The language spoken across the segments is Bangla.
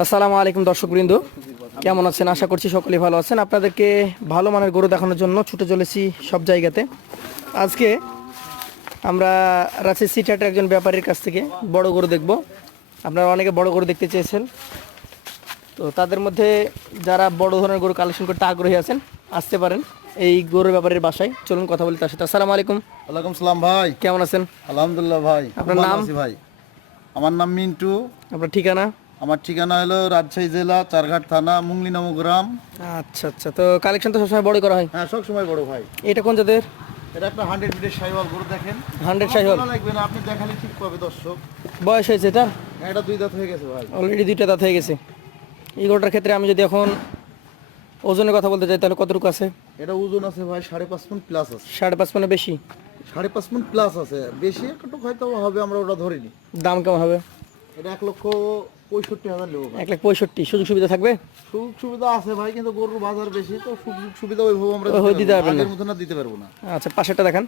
আসসালামু আলাইকুম দর্শকবৃন্দ, কেমন আছেন? আশা করছি সকলেই ভালো আছেন। আপনাদেরকে ভালো মানের গরু দেখানোর জন্য ছুটে চলেছি সব জায়গাতে। আজকে আমরা রাজশাহী সিটাটের একজন ব্যাপারীর কাছ থেকে বড় গরু দেখব। আপনারা অনেকে বড় গরু দেখতে চেয়েছেন, তো তাদের মধ্যে যারা বড় ধরনের গরু কালেকশন করতে আগ্রহী আছেন আসতে পারেন এই গরুর ব্যাপারীর বাসায়। চলুন কথা বলি তার সাথে। আসসালামু আলাইকুম। ওয়ালাইকুম সালাম ভাই, কেমন আছেন? আলহামদুলিল্লাহ ভাই। আপনার ভালো নাম? আছি ভাই, আমার নাম মিন্টু। আপনার ঠিকানা? আমার ঠিকানা হলো রাজশাহী জেলা চারঘাট থানা মুংলি নবগ্রাম। আচ্ছা আচ্ছা, তো কালেকশন তো সবসময় বড় করা হয়? হ্যাঁ, সব সময় বড় ভাই। এটা কোন জাতের? এটা একটা 100 ফিটের শাহিওয়াল গরু, দেখেন 100 শাহিওয়াল লাগবে না, আপনি দেখালে ঠিক পাবে দর্শক। বয়স হয়েছে এটা? এটা 2 দাঁত হয়ে গেছে ভাই, অলরেডি 2টা দাঁত হয়ে গেছে। এই গরুটার ক্ষেত্রে আমি যদি এখন ওজনের কথা বলতে চাই তাহলে কতটুকু আছে? এটা ওজন আছে ভাই 5.5 মণ প্লাস আছে। 5.5 মানে বেশি? 5.5 মণ প্লাস আছে, বেশি একটু হয়তো হবে, আমরা ওটা ধরিনি। দাম কেমন হবে? এটা 1,65,000 নেবো ভাই। 1,65,000। সুযোগ সুবিধা থাকবে? সুযোগ সুবিধা আছে ভাই, কিন্তু গরুর বাজার বেশি তো সুযোগ সুবিধা ওইভাবে আমরা দিতে পারবেন না। আগের মতো না দিতে পারবো না। আচ্ছা, পাশেরটা দেখান।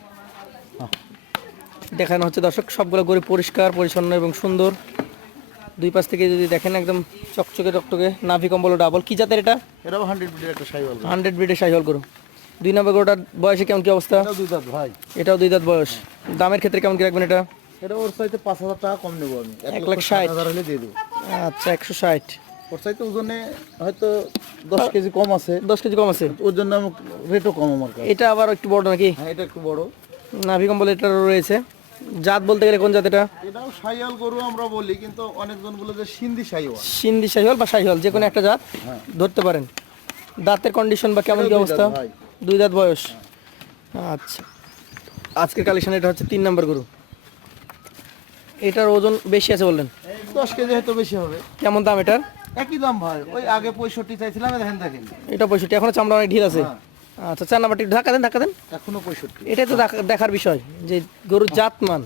দেখানো হচ্ছে দর্শক, সবগুলো গরু পরিষ্কার পরিচ্ছন্ন এবং সুন্দর। দুই পাশ থেকে যদি দেখেন একদম চকচকে টকটকে, নাভি কম্বল ডাবল। কি জাতের এটা? এটাও 100 ফিটের একটা শাহিওয়াল গরু। 100 ব্রিডের শাহিওয়াল গরু। 2 নম্বর গরুটার বয়সে কেমন কি অবস্থা? এটাও 2 দাঁত ভাই। এটাও 2 দাঁত বয়স। দামের ক্ষেত্রে কেমন কি রাখবেন এটা? এটা ওর চাইতে 5,000 টাকা কম নেবো আমি। 1,60,000 হলে দিয়ে দেবো। আচ্ছা, 160। ওর চাইতে ওজনে হয়তো 10 কেজি কম আছে। 10 কেজি কম আছে। ওর জন্য রেটও কম আমার কাছে। এটা আবার একটু বড় নাকি? হ্যাঁ, এটা একটু বড়। নাভি কম্বল এটারও রয়েছে। জাত বলতে গেলে কোন জাত এটা? এটাও শাহিওয়াল গরু আমরা বলি, কিন্তু অনেকজন বলে যে সিন্ধি শাহিওয়াল। সিন্ধি শাহিওয়াল বা শাহিওয়াল যে কোনো একটা জাত হ্যাঁ, ধরতে পারেন। দাঁতের কন্ডিশন বা কেমন কি এটাও 2 অবস্থা? দাঁত ভাই। 2 দাঁত বয়স। আচ্ছা, আজকের কালেকশন এটা হচ্ছে 3 নম্বর গরু। এটার ওজন বেশি আছে বললেন? 10 কেজি হয়তো বেশি হবে। কেমন দাম এটার? একই দাম ভাই, ওই আগে 65 চাইছিলাম, দেখেন দেখেন এটা 65। এখনো চামড়া অনেক ঢিল আছে। হ্যাঁ। আচ্ছা, 4 নাম্বারটি ধাক্কা দেন, ধাক্কা দেন। এখনো 65। এটাই তো দেখার বিষয় যে গরুর জাত মান।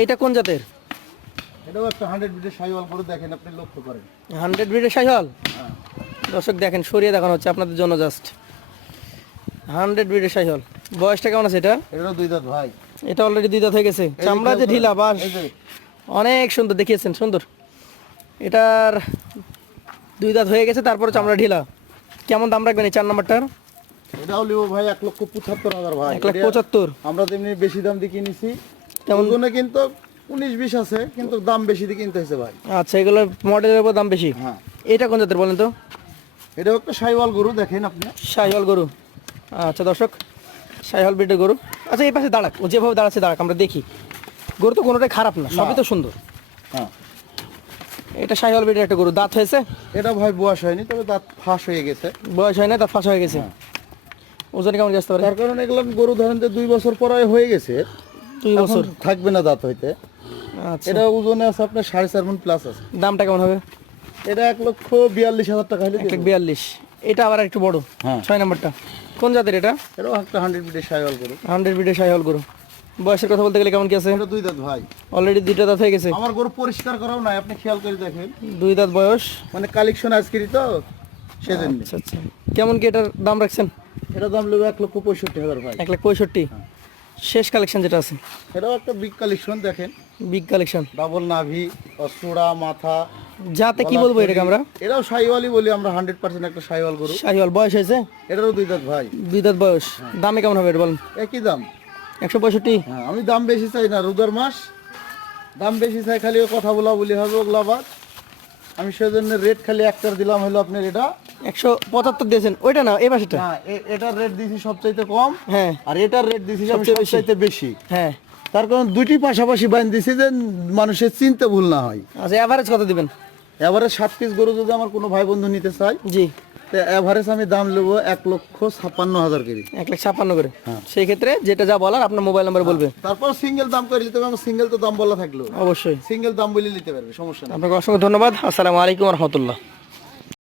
এইটা কোন জাতের? এটাও একটা 100 ফিটের শাহিওয়াল গরু, দেখেন আপনি লক্ষ্য করেন। 100 ব্রিডের শাহিওয়াল। হ্যাঁ, দর্শক দেখেন, সরিয়ে দেখানো হচ্ছে আপনাদের জন্য জাস্ট। 100 ব্রিডের শাহিওয়াল। বয়সটা কেমন আছে এটা? এটাও 2 দাঁত ভাই। এটা অলরেডি 2 দাঁত হয়ে গেছে। চামড়া যে ঢিলা, বাস এই যে অনেক সুন্দর দেখিয়েছেন, সুন্দর। এটার 2 দাঁত হয়ে গেছে, তারপরে চামড়া ঢিলা। কেমন দাম রাখবেন এই 4 নাম্বারটার? এটাও লিও ভাই 1,75,000 ভাই। 1,75,000। আমরা তেমনি বেশি দাম দিয়ে কিনেছি, কেমন? ওজনে কিন্তু 19-20 আছে, কিন্তু দাম বেশি দিয়ে কিনতে হয়েছে ভাই। আচ্ছা, এগুলোর মডেলের উপর দাম বেশি। হ্যাঁ, এটা কোন জাতের বলেন তো? এটাও একটা শাহিওয়াল গরু, দেখেন আপনি। শাহিওয়াল গরু। আচ্ছা দর্শক, শাহিওয়াল ব্রিডের গরু। আচ্ছা, এই পাশে দাঁড়াক, ও যেভাবে দাঁড়াচ্ছে দাঁড়াক, আমরা দেখি। গরু তো কোনোটাই খারাপ না, সবই তো সুন্দর। হ্যাঁ, এটা শাহিওয়াল ব্রিডের একটা গরু। দাঁত হয়েছে? এটা ভাই বয়স হয়নি, তবে দাঁত ফাঁস হয়ে গেছে। বয়স হয় না, দাঁত ফাঁসা হয়ে গেছে। হ্যাঁ। ওজন কেমন আসতে পারে? তার কারণে এগুলো গরু ধরেন যে 2 বছর পরে হয়ে গেছে, 2 বছর এখন থাকবে না দাঁত হইতে। আচ্ছা, এটা ওজনে আছে আপনার 4.5 মণ প্লাস আছে। দামটা কেমন হবে? এটা 1,42,000 টাকা হলে দিয়ে দেব। 1,42,000। এটা আবার একটু বড়। হ্যাঁ, 6 নাম্বারটা কোন জাতের এটা? এটাও একটা 100 ফিটের শাহিওয়াল গরু। 100 ব্রিডের শাহিওয়াল গরু। বয়সের কথা বলতে গেলে কেমন কি আছে? এটা 2 দাঁত ভাই। অলরেডি 2টা দাঁত হয়ে গেছে। আমার গরু পরিষ্কার করাও নাই, আপনি খেয়াল করে দেখেন। 2 দাঁত বয়স। মানে কালেকশন আজকেরই তো, সেজন্য। আচ্ছা আচ্ছা, কেমন কি এটার দাম রাখছেন? এটা দাম নেবে 1,65,000 ভাই। 1,65,000। শেষ কালেকশন যেটা আছে? এটাও একটা বিগ কালেকশন, দেখেন বিগ কালেকশন। ডাবল নাভি, অস্ত্ররা মাথা। যাতে কি বলবো এটাকে আমরা? এটাও শাহিওয়ালই বলি আমরা, 100% একটা শাহিওয়াল গরু। শাহিওয়াল। বয়স হয়েছে? এটারও 2 দাঁত ভাই। 2 দাঁত বয়স। দামে কেমন হবে এটা বলেন? একই দাম। 165। হ্যাঁ, আমি দাম বেশি চাই না, রোজার মাস দাম বেশি চাই, খালি ওই কথা বলা বলি হবে ওগুলা বাদ। আমি সেজন্য রেট খালি একটার দিলাম, হলো আপনার এটা 175 দিয়েছেন। ওইটা না, এই পাশেটা। না, এটার রেট দিয়েছি সবচাইতে কম, হ্যাঁ আর এটার রেট দিয়েছি আমি সবচেয়ে বেশি। সবচাইতে বেশি। হ্যাঁ। তার কারণ দুইটি পাশাপাশি বাইন দিছি যে মানুষের চিনতে ভুল না হয়। আচ্ছা, এভারেজ কত দিবেন? এভারেজ 7 পিস গরু যদি আমার কোনো ভাই বন্ধু নিতে চায়, জি, তো এভারেজ আমি দাম নেবো 1,56,000 করে। 1,56,000 করে। হ্যাঁ। সেই ক্ষেত্রে যেটা যা বলার আপনার মোবাইল নাম্বার বলবে। তারপর সিঙ্গেল দাম করে নিতে পারবে, সিঙ্গেল তো দাম বলা থাকলো, অবশ্যই। সিঙ্গেল দাম বলে নিতে পারবে, সমস্যা নেই। আপনাকে অসংখ্য ধন্যবাদ। আসসালামু আলাইকুম রহমতুল্লাহ।